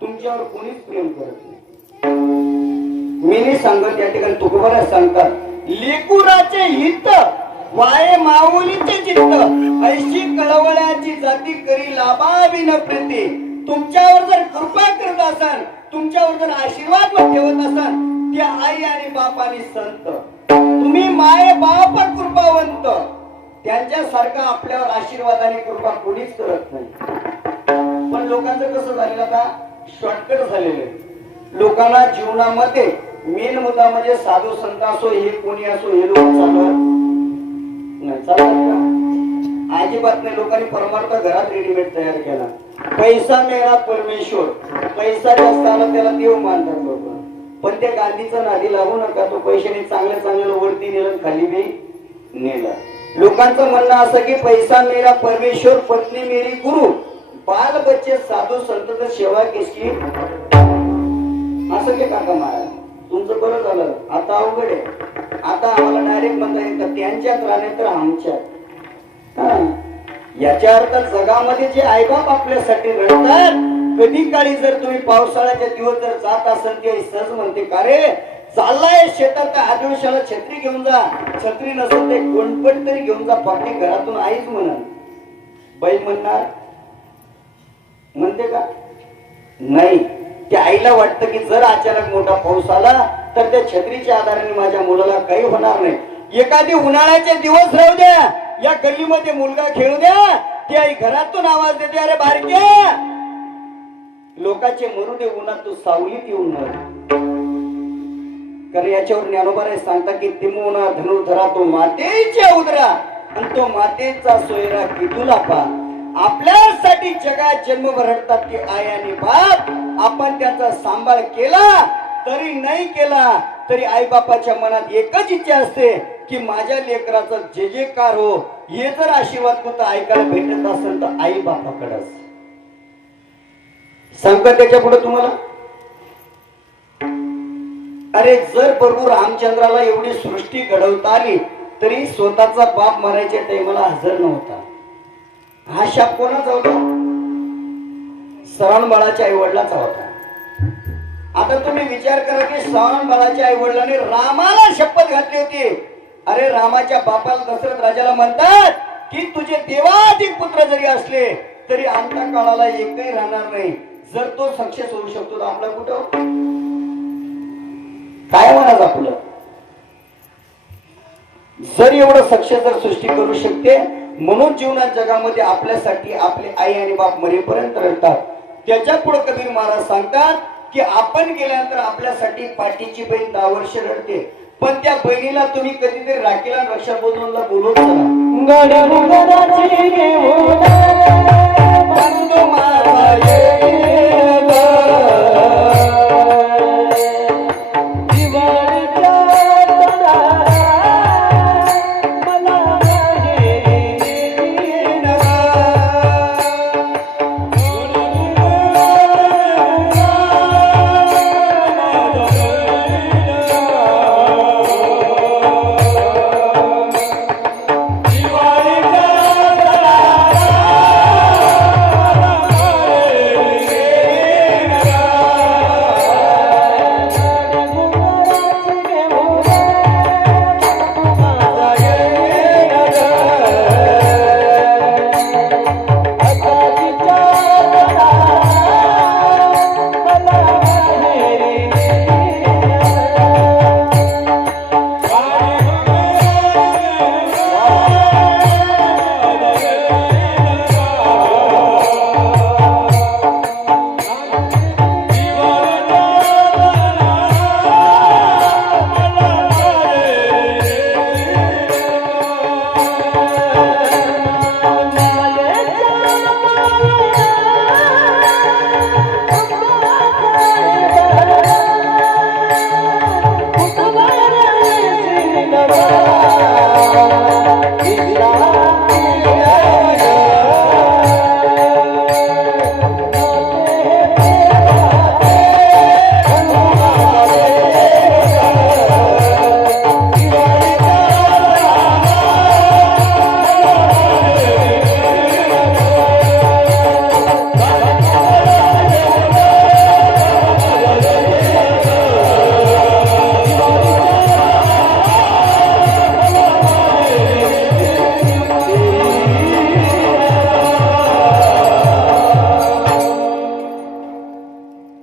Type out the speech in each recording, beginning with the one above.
तुमच्यावर कोणीच प्रेम करत नाही. मी नाही सांगत, या ठिकाणी तुकोबाला सांगतात, लेकुराचे हित वाये माऊलीचे चित्त ऐशी कळवळ्याची जाती करी लाभाविन प्रीती. तुमच्यावर जर कृपा करत असाल, तुमच्यावर जर आशीर्वाद ठेवत असाल, त्या आई आणि बाप आणि संत, तुम्ही माये बाप कृपावंत, त्यांच्यासारखा आपल्यावर आशीर्वाद आणि कृपा कोणीच करत नाही. पण लोकांचं कसं झालेलं आता, शॉर्टकट झालेलं आहे. लोकांना जीवनामध्ये मेन मुद्दा म्हणजे साधू संत असो, हे कोणी असो, हे लोक चालवत नाही. चालत अजिबात नाही. लोकांनी परमार्थ घरात रेडीमेड तयार केला. पैसा मेळा परमेश्वर, पैसा जास्त आला त्याला देव मानतात लोक. पण त्या गांधीचा नादी लागू नका. तो पैशाने चांगल्या चांगल्या वरती नेलं, खाली बी नेलं. लोकांचं म्हणणं असं की पैसा मेरा परमेश्वर, पत्नी मेरी गुरु, बाल बच्चे साधू संत सेवा केशी. असं के काका महाराज, तुमचं बरं झालं. आता अवघड आहे. आता आम्हाला डायरेक्ट म्हणता येतं त्यांच्यात राहणे तर आमच्यात. याच्या अर्थ जगामध्ये जे आईबाप आपल्यासाठी रडतात, कधी काळी जर तुम्ही पावसाळ्याच्या दिवस जर जात असाल ते सहज म्हणते, का रे चाललाय शेतात आदिवाशाला छत्री घेऊन जा, छत्री नसेल ते कोणपट तरी घेऊन जा, पाठी घरातून आईच म्हणा. बाई म्हणणार म्हणते का नाही. त्या आईला वाटतं की जर अचानक मोठा पाऊस आला तर त्या छत्रीच्या आधाराने माझ्या मुलाला काही होणार नाही. एखादी उन्हाळ्याचे दिवस राहू द्या, या गल्लीमध्ये मुलगा खेळू द्या, ती आई घरातून आवाज देते, अरे बारक्या लोकांचे मरू दे उन्हात, तू सावलीत येऊन मर. कारण याच्यावर ज्ञानोबा सांगता की तिमुना धनुर्धरा तो मातेच्या उदरा आणि तो मातेचा सोयरा कितुला पा. आपल्यासाठी जगात जन्मभर रडतात की आई आणि बाप. आपण त्याचा सांभाळ केला तरी नाही केला तरी आई बापाच्या मनात एकच इच्छा असते की माझ्या लेकराचा जे जे कार हो, हे जर आशीर्वाद कुठं ऐकायला भेटत असेल तर आई बापाकडे सांगतात. त्याच्या पुढे तुम्हाला अरे जर प्रभू रामचंद्राला एवढी सृष्टी घडवता आली तरी स्वतःचा बाप मारायच्या टाइमला हजर नव्हता. हा शाप कोणाचा होता? श्रावण बाळाच्या आई वडिलाचा होता. आता तुम्ही विचार करा की श्रावण बाळाच्या आई वडिलांनी रामाला शपथ घातली होती. अरे रामाच्या बापाला दशरथ राजाला म्हणतात की तुझे देवाधिक पुत्र जरी असले तरी आमच्या काळाला एकही राहणार नाही. जर तो सक्सेस होऊ शकतो तर आपला कुठं काय म्हणाच आपलं. जर एवढं सक्सेस जर सृष्टी करू शकते, म्हणून जीवनात जगामध्ये आपल्यासाठी आपले आई आणि बाप मरेपर्यंत रडतात. त्याच्या पुढे कबीर महाराज सांगतात की आपण गेल्यानंतर आपल्यासाठी पाठीची बहीण 10 वर्ष रडते, पण त्या बहिणीला तुम्ही कधीतरी राखीला रक्षाबंधनला बोलवून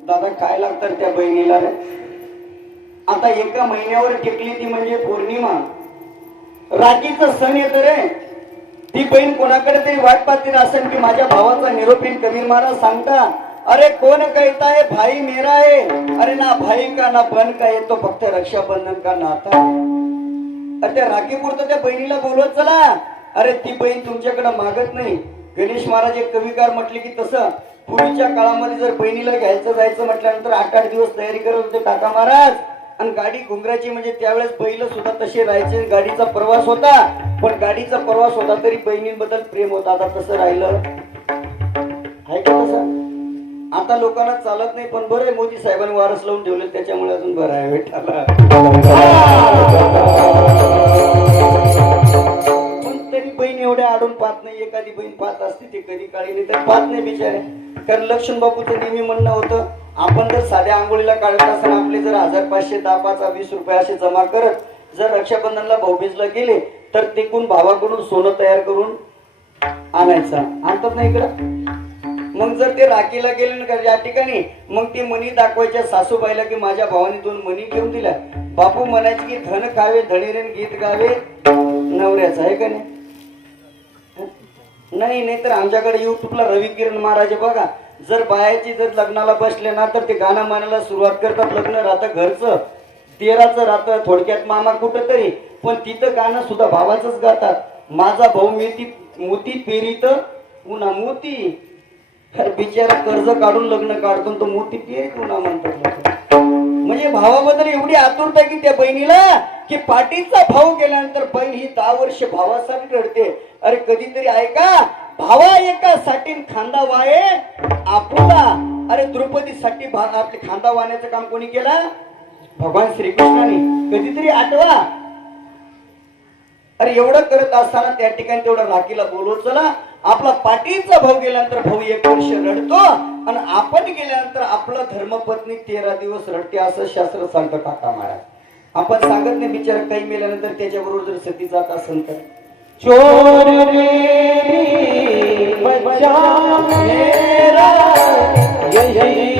दादा काय लागतात त्या बहिणीला रे? आता एका महिन्यावर टिकली ती म्हणजे पौर्णिमा, राखीचा सण येतो रे. ती बहीण कोणाकडे तरी वाट पाहते असेल की माझ्या भावाचा निरोप येईल. कबीर महाराज सांगता, अरे कौन कहता है भाई मेरा है, अरे ना भाई का ना बहन का, ये तो फक्त रक्षाबंधन का नाता. अरे त्या राखी पुरतं त्या बहिणीला बोलवत चला. अरे ती बहीण तुमच्याकडे मागत नाही. गणेश महाराज एक कविकार म्हटले की तसं पूर्वीच्या काळामध्ये जर बहिणीला घ्यायचं जायचं म्हटल्यानंतर 8-8 दिवस तयारी करत होते काका महाराज. आणि गाडी घुंगराची म्हणजे त्यावेळेस बैल सुद्धा तसे राहायचे. गाडीचा प्रवास होता, पण गाडीचा प्रवास होता तरी बहिणींबद्दल प्रेम होता. आता तसं राहिलं आहे का तसं? आता लोकांना चालत नाही. पण बरं मोदी साहेबांनी वारस लावून ठेवले त्याच्यामुळे अजून बरं आहे. भेटायला पण तरी बहीण एवढ्या आडून पाहत नाही. एखादी बहीण पाहत असते ते कधी काळी नाही तर पाहत नाही बिचारे. कारण लक्ष्मण बापूचं नेहमी म्हणणं होतं, आपण जर साध्या आंघोळीला काढत असताना आपले जर 1500, 10, 5, 20 रुपये असे जमा करत जर रक्षाबंधनला भाऊबीजला गेले तर तिकून भावाकडून सोनं तयार करून आणायचं. आणतात नाही इकडं. मग जर ते राखीला गेले ना या ठिकाणी, मग ते मणी दाखवायच्या सासूबाईला की माझ्या भावाने 2 मणी घेऊन दिल्या. बापू म्हणायचे की धन खावे धणीरेन गीत गावे नवऱ्याचं, आहे का नाही? नाही तर आमच्याकडे युट्यूबला रवी किरण महाराज बघा, जर बायाची जर लग्नाला बसले ना तर ते गाणं म्हणायला सुरुवात करतात. लग्न राहतं घरचं, तेराचं राहतं, थोडक्यात मामा कुठं तरी, पण तिथं गाणं सुद्धा भावाचंच गातात. माझा भाऊ मोती पेरीत उन्हा मोती. बिचारा कर्ज काढून लग्न काढतो तो मोती पेरीत उन्हा म्हणतात. म्हणजे भावाबद्दल एवढी आतुरता की त्या बहिणीला की पाठीचा भाऊ गेल्यानंतर बहीण ही 10 वर्ष भावासाठी रडते. अरे कधीतरी ऐका, भावा एकासाठी खांदा वाये आपुला. अरे द्रौपदीसाठी आपले खांदा वाण्याचं काम कोणी केला? भगवान श्रीकृष्णाने. कधीतरी आठवा. अरे एवढं करत असताना त्या ठिकाणी तेवढं राखीला बोलवत चला. आपला पाठीचा भाऊ गेल्यानंतर भाऊ 1 वर्ष रडतो आणि आपण गेल्यानंतर आपला धर्मपत्नी 13 दिवस रडते असं शास्त्र सांगतं काका महाराज. आपण सांगत नाही बिचार काही मेल्यानंतर त्याच्याबरोबर जर सती जात असेल तर चोर रे बच्चा मेरा यही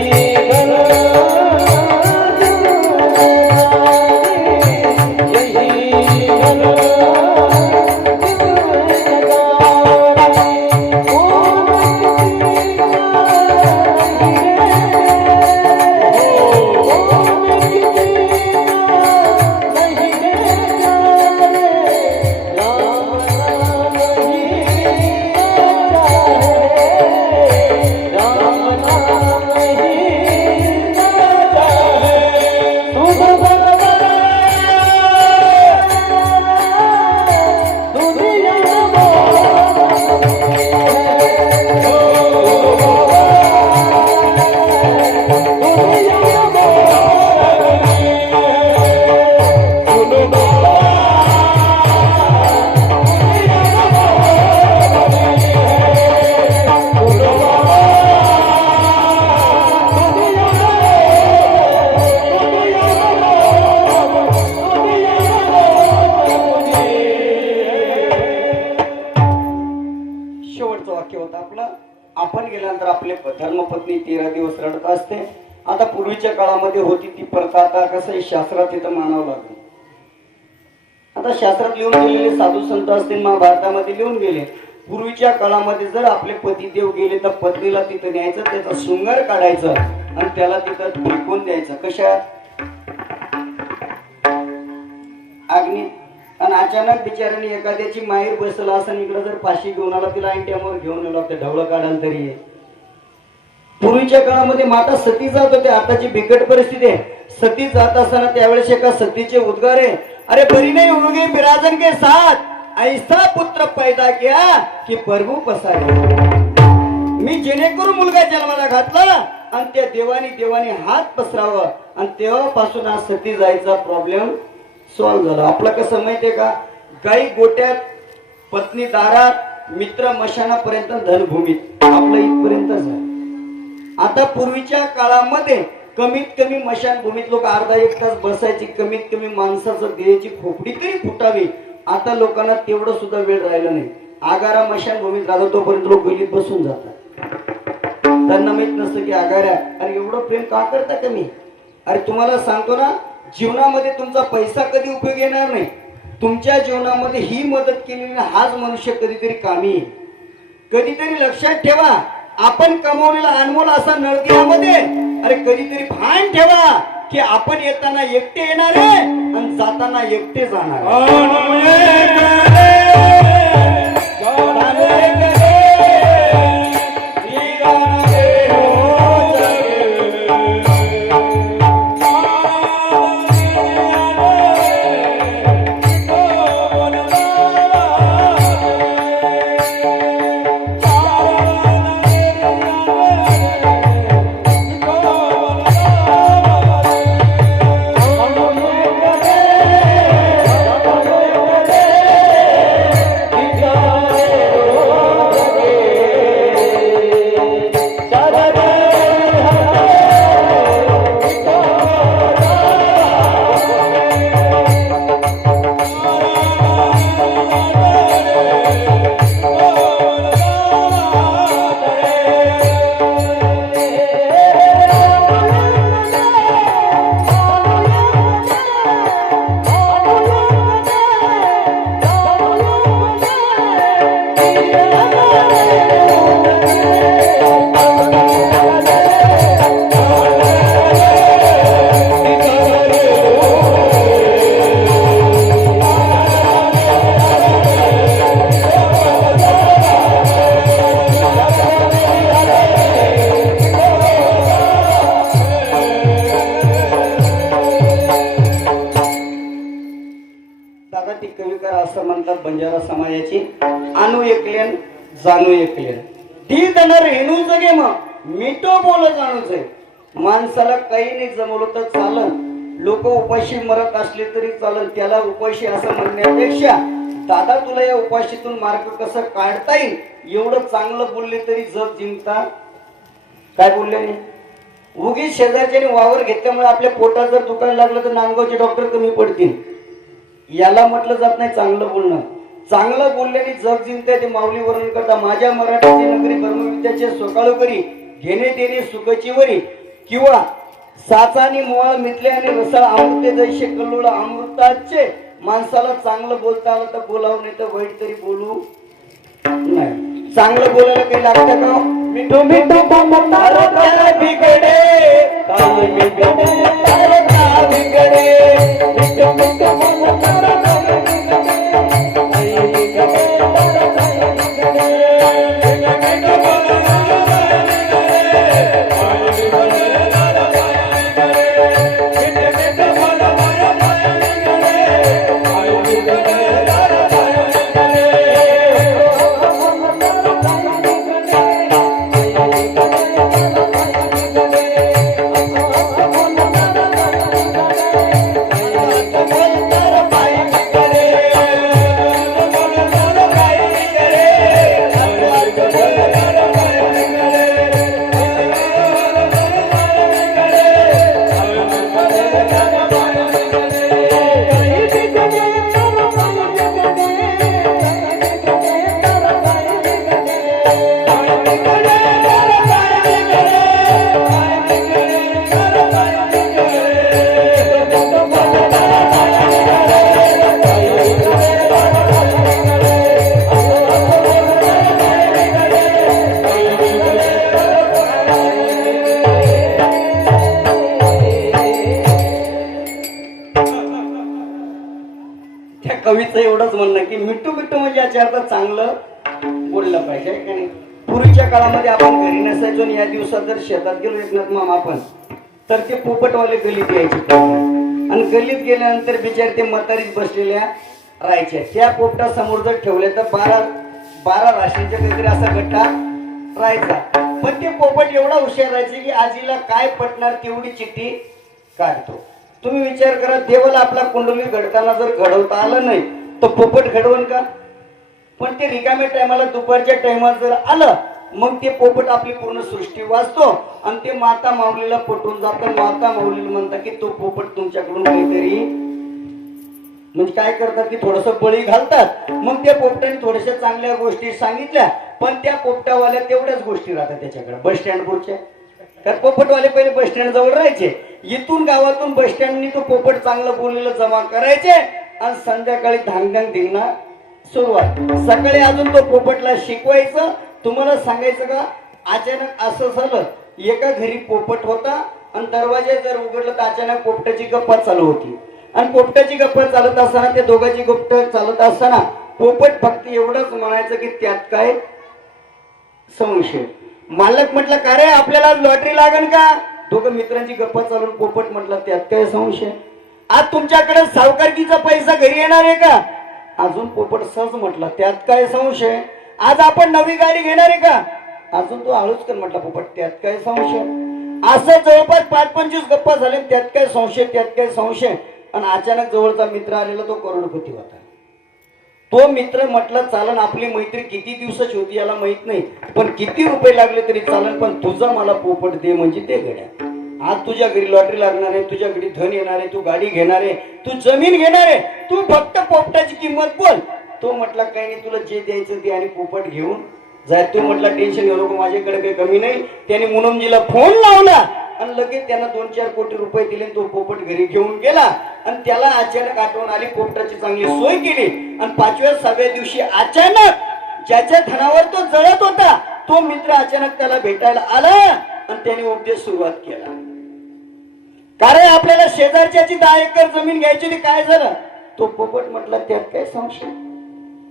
आपण गेल्यानंतर आपले धर्मपत्नी 13 दिवस रडत असते. आता पूर्वीच्या काळामध्ये होती ती प्रथा, आता कसं शास्त्रात तिथं मानावं लागलं. आता शास्त्रात लिहून गेलेले साधू संत असतील, महाभारतामध्ये लिहून गेले. पूर्वीच्या काळामध्ये जर आपले पतिदेव गेले तर पत्नीला तिथं न्यायचं, त्याचा शृंगार काढायचं आणि त्याला तिथं फेकून द्यायचं. कशा अग्नी. आणि अचानक बिचाराने एखाद्याची माहेर बसला असं इकडे जर फाशी घेऊन आला, तिला ऐन टाइमवर घेऊन आला ते ढवळं काढायला तरी. पूर्वीच्या काळामध्ये माता सती जात होते. आताची बिकट परिस्थिती आहे. सती जात असताना त्यावेळेस एका सतीचे उद्गार आहे, अरे बरी नाही उगे बिराजन के साथ ऐसा पुत्र पैदा किया की प्रभू पसारे. मी जेणेकरून मुलगा जन्माला घातला आणि त्या देवानी हात पसरावं आणि तेव्हापासून हा सती जायचा प्रॉब्लेम सॉल्व्ह झाला. आपला कसं माहितीये का, गाई गोट्यात, पत्नी दारात, मित्र मशानापर्यंत, धनभूमीत, आपलं इथपर्यंतच आहे. आता पूर्वीच्या काळामध्ये कमीत कमी मशानभूमीत लोक अर्धा 1 तास बसायची, कमीत कमी माणसाचं देहाची खोपडी तरी फुटावी. आता लोकांना तेवढं सुद्धा वेळ राहिला नाही. आगारा मशानभूमीत राहतो तोपर्यंत लोक गल्लीत बसून जातात. त्यांना माहित नसतं की आगाऱ्या अरे एवढं प्रेम का करता का मी. अरे तुम्हाला सांगतो ना, जीवनामध्ये तुमचा पैसा कधी उपयोग येणार नाही. तुमच्या जीवनामध्ये ही मदत केलेली हाच मनुष्य कधीतरी कामी येईल. कधीतरी लक्षात ठेवा, आपण कमवलेला अनमोल असा नळदियामध्ये अरे कधीतरी भान ठेवा की आपण येताना एकटे येणार आहे आणि जाताना एकटे जाणार. बंजारा समाजाची आणू एकलेन जाणू एकलेन ती धनर हेनू जगे मग मिटो बोल जाणूच आहे. माणसाला काही नाही जमवलं तर चालन, लोक उपाशी मरत असले तरी चालन, त्याला उपाशी असं म्हणण्यापेक्षा दादा तुला या उपाशीतून मार्ग कसं काढता येईल एवढं चांगलं बोलले तरी जग जिंकता. काय बोलले नाही उगीच शेजारच्याने वावर घेतल्यामुळे आपल्या पोटात जर दुखायला लागलं तर नांदगावचे डॉक्टर कमी पडतील. याला म्हटलं जात नाही चांगलं बोलणं. चांगलं बोलल्याने जग जिंकते ते माऊली वर्णन करता. माझ्या मराठीची नगरी ब्रह्मविद्याचे सोकाळू करी घेणे देणे सुखची वरी किंवा साचानी मोळ मिथले आणि रसाळ अमृते जैसे कल्लोळ अमृताचे. माणसाला चांगलं बोलता आलं तर बोलावं नाही तर वाईट तरी बोलू नाही. चांगलं बोलायला काही लागतं का. मिठो मिठो बिगडे कवीचं एवढंच म्हणणं की मिठू मिठू म्हणजे याच्या अर्थ चांगलं बोललं पाहिजे का नाही. पूर्वीच्या काळामध्ये आपण घरी नसायचो आणि या दिवसात जर शेतात गेलो एकनाथ मामा आपण तर ते पोपटवाले गलीत यायचे आणि गलीत गेल्यानंतर बिचार ते म्हातारीत बसलेल्या राहायच्या. त्या पोपटा समोर जर ठेवल्या तर 12 राशींच्या काहीतरी असा गट्टा राहायचा. पण ते पोपट एवढा हुशार राहायचे की आजीला काय पटणार तेवढी चिठ्ठी काढतो. तुम्ही विचार करा देवाला आपला कुंडली घडताना जर घडवता आलं नाही तर पोपट घडवण का. पण ते रिकाम्या टायमाला दुपारच्या टायमाला जर आलं मग ते पोपट आपली पूर्ण सृष्टी वाचतो आणि ते माता माऊलीला पटून जातं. माता माऊलीला म्हणतात की तो पोपट तुमच्याकडून काहीतरी म्हणजे काय करतात की थोडस बळी घालतात. मग त्या पोपटाने थोड्याशा चांगल्या गोष्टी सांगितल्या पण त्या पोपटावाल्या तेवढ्याच गोष्टी राहतात त्याच्याकडे बस स्टँड पुढच्या. तर पोपटवाले पहिले बस स्टँड जवळ राहायचे, इथून गावातून बस स्टँडनी तो पोपट चांगलं बोललेलं जमा करायचे आणि संध्याकाळी धांगधांग धिंगणं सुरुवात. सकाळी अजून तो पोपटला शिकवायचं. तुम्हाला सांगायचं का, अचानक असं झालं, एका घरी पोपट होता आणि दरवाजे जर उघडलं तर अचानक पोपटाची गप्पा चालू होती. आणि पोपटाची गप्पा चालत असताना, त्या दोघांची गप्पा चालत असताना पोपट फक्त एवढंच म्हणायचं की त्यात काय संशय. मालक म्हटलं का रे, आपल्याला लॉटरी लागेल का? दोघं मित्रांची गप्पा चालून पोपट म्हटलं त्यात काय संशय. आज तुमच्याकडे सावकारकीचा पैसा घरी येणार आहे का? अजून पोपट सहज म्हटलं त्यात काय संशय. आज आपण नवी गाडी घेणार आहे का? अजून तो हळूच कर म्हटला पोपट त्यात काय संशय. असं जवळपास 5-25 गप्पा झाले, त्यात काय संशय, त्यात काय संशय. आणि अचानक जवळचा मित्र आलेला तो करोडपती होता. तो मित्र म्हटलं चालन, आपली मैत्री किती दिवसाची होती याला माहित नाही, पण किती रुपये लागले तरी चालन, पण तुझा मला पोपट दे म्हणजे ते गड्या. आज तुझ्या घरी लॉटरी लागणार आहे, तुझ्या घरी धन येणार आहे, तू गाडी घेणार आहे, तू जमीन घेणार आहे, तू फक्त पोपटाची किंमत बोल. तो म्हटला काही नाही, तुला जे द्यायचं ते आणि पोपट घेऊन जाय. तो म्हटला टेन्शन घेऊ नको, माझ्याकडे काही कमी नाही. त्याने मुनमजीला फोन लावला आणि लगेच त्यांना 2-4 कोटी रुपये दिले. तो पोपट घरी घेऊन गेला आणि त्याला अचानक आठवण आली, पोपटाची चांगली सोय केली. आणि 5व्या-6व्या दिवशी अचानक ज्याच्या धनावर तो जळत होता तो मित्र अचानक त्याला भेटायला आला आणि त्याने उपदेश सुरुवात केला. कारण आपल्याला शेजारच्याची 10 एकर जमीन घ्यायची होती, काय झालं? तो पोपट म्हटला त्यात काय संशय.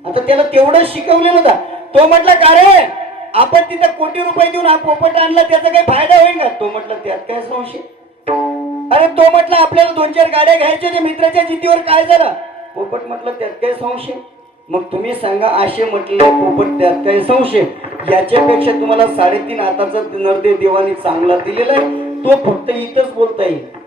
आता त्याला तेवढं शिकवलेलं होता. तो म्हटला का रे, आपण तिथे कोटी रुपये देऊन हा पोपट आणला, त्याचा काही फायदा होईल का? तो म्हटलं त्यात काय संशय. अरे तो म्हटलं आपल्याला 2-4 गाड्या घ्यायच्या होत्या, मित्राच्या जिद्दीवर काय झालं? पोपट म्हटलं त्यात काय संशय. मग तुम्ही सांगा, असे म्हटलं पोपट त्यात काय संशय. याच्यापेक्षा तुम्हाला 3.5 हाताचा नरदेव देवाने चांगला दिलेला आहे, तो फक्त इथंच बोलता येईल.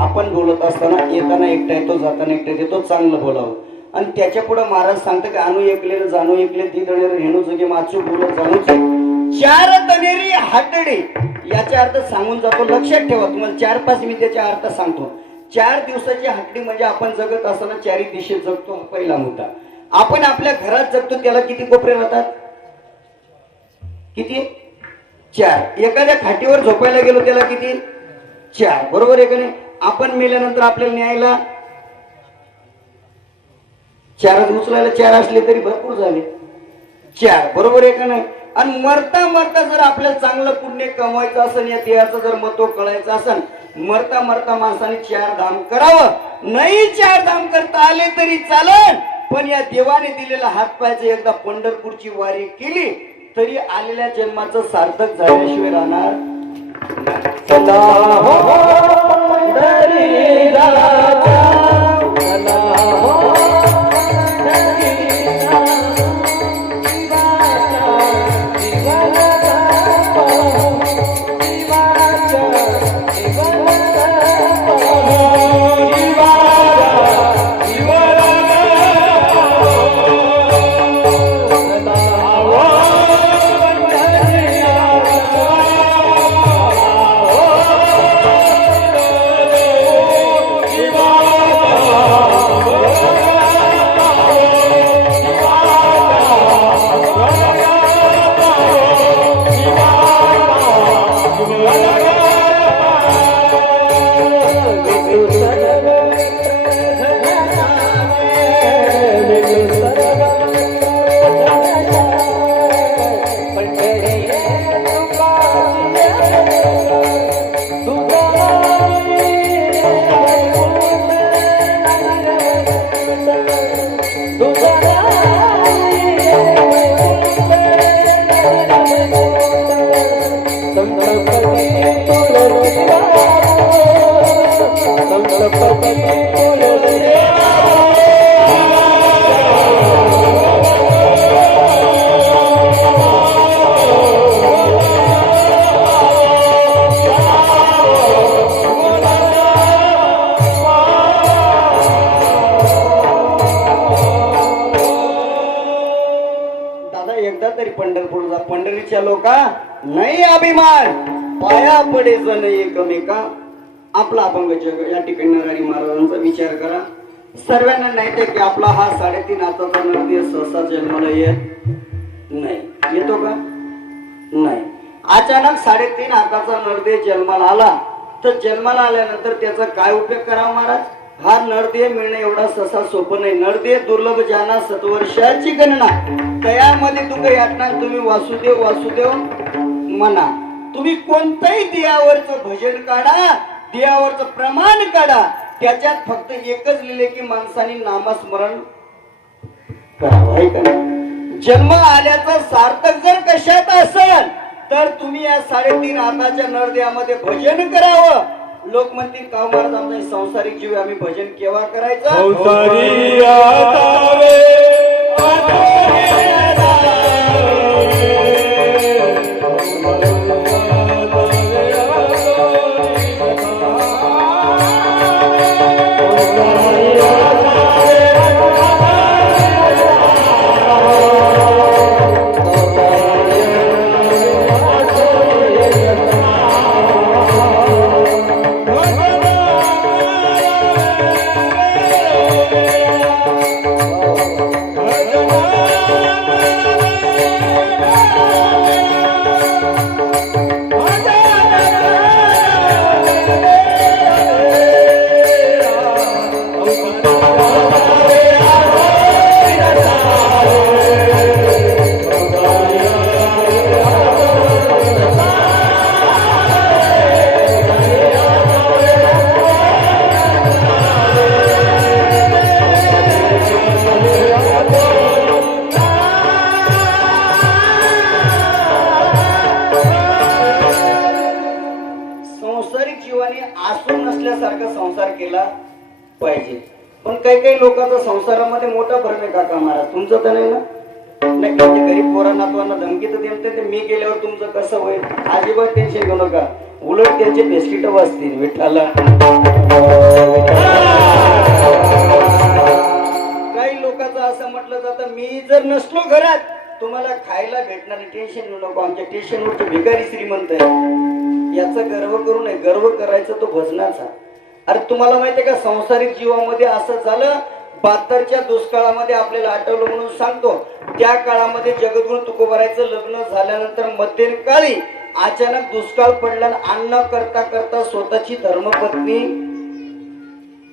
आपण बोलत असताना येताना एकटा येतो, जाताना एकटा येतो, चांगलं बोलावं. आणि त्याच्या पुढे महाराज सांगतं की अनु ऐकले जाणू ऐकले ती दणेर हेणू जगे माचू बोलत जाणूच. 4 तनेरी हाटडे याचा अर्थ सांगून जातो. लक्षात ठेवा, तुम्हाला 4-5 मी त्याचा अर्थ सांगतो. 4 दिवसाची हाटडी म्हणजे आपण जगत असताना 4 दिशेत जगतो. पहिला मुद्दा. आपण आपल्या घरात जगतो, त्याला किती कोपरे राहतात? किती? 4. एखाद्या खाटीवर झोपायला गेलो त्याला किती? 4. बरोबर आहे का नाही? आपण मेल्यानंतर आपल्याला न्यायला 4 उचलायला 4 असले तरी भरपूर झाले. 4. बरोबर आहे का नाही? आणि मरता मरता जर आपल्याला चांगलं पुण्य कमवायचं असेल, या देहाचं जर महत्व कळायचं असेल, मरता मरता माणसाने 4 धाम करावं. नाही 4 धाम करता आले तरी चालेल, पण या देवाने दिलेला हातपायचं एकदा पंढरपूरची वारी केली तरी आलेल्या जन्माचं सार्थक झाल्याशिवाय राहणार. सदा हो पंढरी राजा, सदा हो दादा एकदा तरी पंढरपूरला पंढरीच्या लोका नाही अभिमान पाया पडेच नाही एकमेका आपला अभंग जग या ठिकाणी नरहरी महाराजांचा विचार करा. सर्वांना नाही ते की आपला हा 3.5 हाताचा नरदेव सहसा जन्माला येत नाही. येतो का नाही. अचानक 3.5 हाताचा नरदेव जन्माला आला तर जन्माला आल्यानंतर त्याचा काय उपयोग करावा महाराज. हा नरदेव मिळणं एवढा सहसा सोपं नाही. नरदेव दुर्लभ जाना सत्वर्षाची गणना तयामध्ये दुःख यातना तुम्ही वासुदेव वासुदेव म्हणा. तुम्ही कोणत्याही देवावरचं भजन काढा, देवावरचं प्रमाण काढा, त्याच्यात फक्त एकच लिहिले की माणसाने नामस्मरण करावं आहे का नाही. जन्म आल्याचा सार्थक जर कशात असेल तर तुम्ही या 3.5 हाताच्या नरदेवामध्ये भजन करावं. लोक म्हणतील का महाराज आमचा संसारिक जीव आम्ही भजन केव्हा करायचं. संसारिक जीवाने आसून नसल्यासारखा संसार केला पाहिजे. पण काही काही लोकांचा संसारामध्ये मोठा भरणे काका महाराज तुमचं तर नाही ना. नाही गरीब पोरांना धमकी तर देते ते मी गेल्यावर तुमचं कसं होईल. अजिबात टेन्शन घेऊ नका. उलट त्यांचे बिस्किट वाजतील विठ्ठला. काही लोकांचं असं म्हटलं जातं मी जर नसलो घरात तुम्हाला खायला भेटणार. टेन्शन घेऊ नको. आमच्या टेन्शनवरचे भिकारी श्रीमंत आहे. याचा गर्व करू नये. गर्व करायचा तो भजनाचा. अरे तुम्हाला माहितीये का संसारिक जीवामध्ये असं झालं. 72च्या दुष्काळामध्ये आपल्याला आठवलं म्हणून सांगतो. त्या काळामध्ये जगद्गुरु तुकोबारायचं लग्न झाल्यानंतर मध्यकाळी अचानक दुष्काळ पडला. अन्न करता करता स्वतःची धर्मपत्नी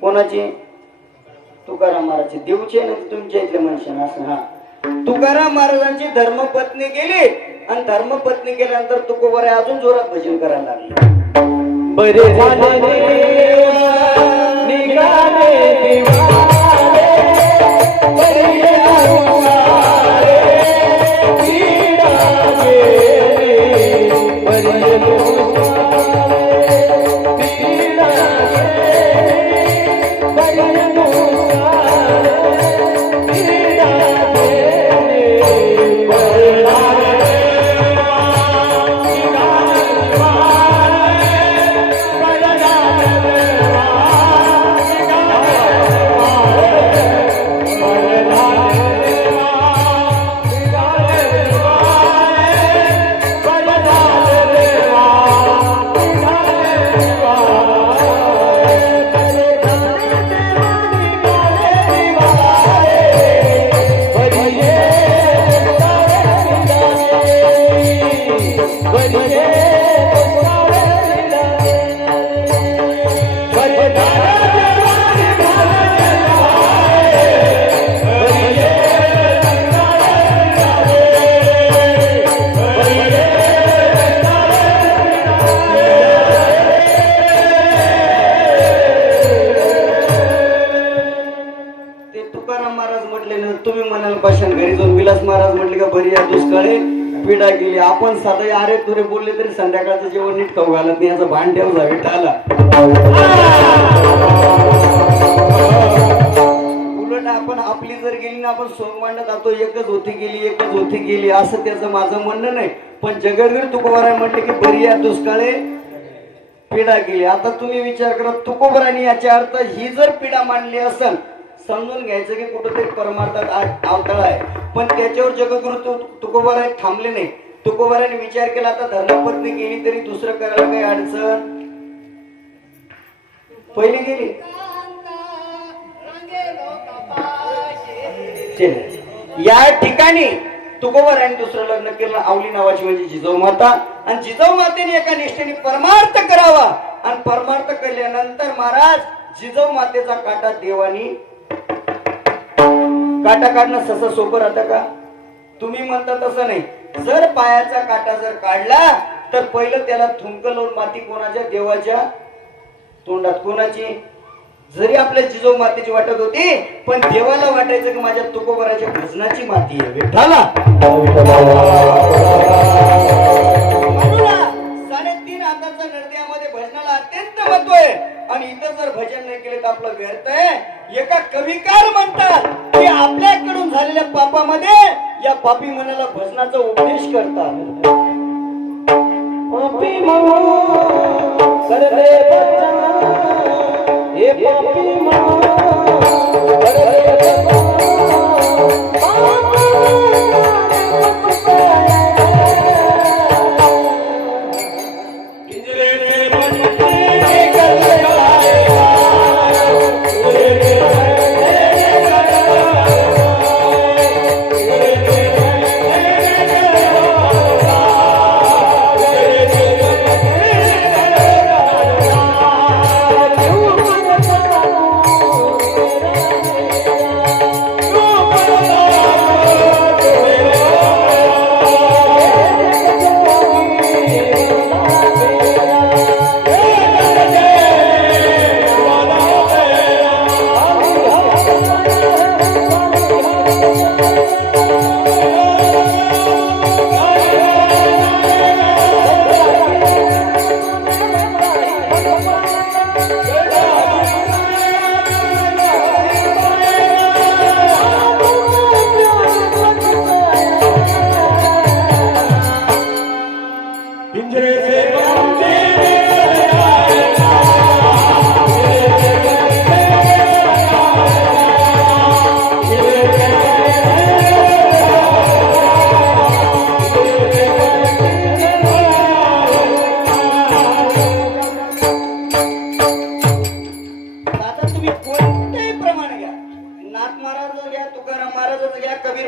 कोणाची तुकाराम महाराजची देवची नाही तुमच्या इथल्या मनुष्यानं असं हा तुकाराम महाराजांची धर्मपत्नी गेली आणि धर्मपत्नी गेल्यानंतर तुकोबाराय अजून जोरात भजन करायला लागले. बरे झाले निघाले दिवाळे बरे आरुणारे पीडा गेले बरे पीडा गेले बरे पीडा गेले तुकाराम महाराज म्हटले ना, तुम्ही म्हणाल पाशान घरी जाऊन विलास महाराज म्हटले का बरी या दुष्काळे पिढा गेली. आपण साधे अरे तुरे बोलले तरी संध्याकाळचं जेवण नीट खाऊ घालत नाही, याचा भांड्याव जावे टाला. उलट आपण आपली जर गेली ना, आपण सोंग मांडत जातो, एकच होती गेली असं त्याचं माझं म्हणणं नाही. पण जगदगुरु तुकोबाराय म्हटले की बरी या दुष्काळे पिढा गेली. आता तुम्ही विचार करा, तुकोबारायने याचा अर्थ ही जर पिढा मांडली असेल, समजून घ्यायचं की कुठंतरी परमार्थात अवतळ आहे. पण त्याच्यावर जगद्गुरु तुकोबाराय थांबले नाही. तुकोबारायने विचार केला, आता धर्मपत्नी गेली तरी दुसरं करायला काही अडचण पहिली गेली. या ठिकाणी तुकोबारायने दुसरं लग्न केलं, आवली नावाची म्हणजे जिजाऊ माता. आणि जिजाऊ मातेने एका निष्ठेने परमार्थ करावा, आणि परमार्थ केल्यानंतर महाराज जिजाऊ मातेचा काटा देवानी काटा काढणं ससा सोपं राहतं का? तुम्ही म्हणता तसं नाही. जर पायाचा काटा जर काढला तर पहिलं त्याला थुंक लावून माती कोणाच्या? देवाच्या तोंडात. कोणाची? जरी आपल्या जिजाऊ मातेची वाटत होती, पण देवाला वाटायचं की माझ्या तुकोबाराच्या भजनाची माती आहे. विठ्ठला 3.5 हाताचा नरदेवामध्ये भजनाला अत्यंत महत्व आहे. आणि इथं जर भजन नाही केले तर आपलं व्यर्थ आहे. एका कविकार म्हणतात की आपल्याकडून झालेल्या पापामध्ये या पापी मनाला भजनाचा उपदेश करतात. पापी म्हणून करले भजन, हे पापी म्हणून करले भजन.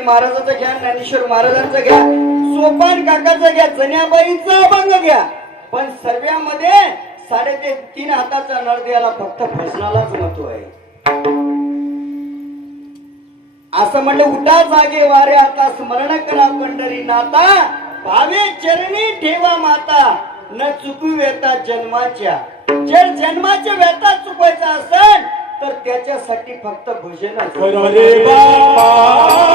महाराजाचं घ्या, ज्ञानेश्वर महाराजांचं घ्या, सोपान काकाचं घ्या, जन्याबाईचा अभंग घ्या, पण सर्व्यामध्ये 3.5 हाताचा नरदेवाला फक्त भजनालाच महत्व आहे. असं म्हणलं, उठा जागे वारे आता, स्मरण करा पंढरी नाता, भावे चरणी ठेवा माता, न चुकू व्यथा जन्माच्या. जर जन्माच्या व्यथा चुकवायचा असेल तर त्याच्यासाठी फक्त भजन. रे बाबा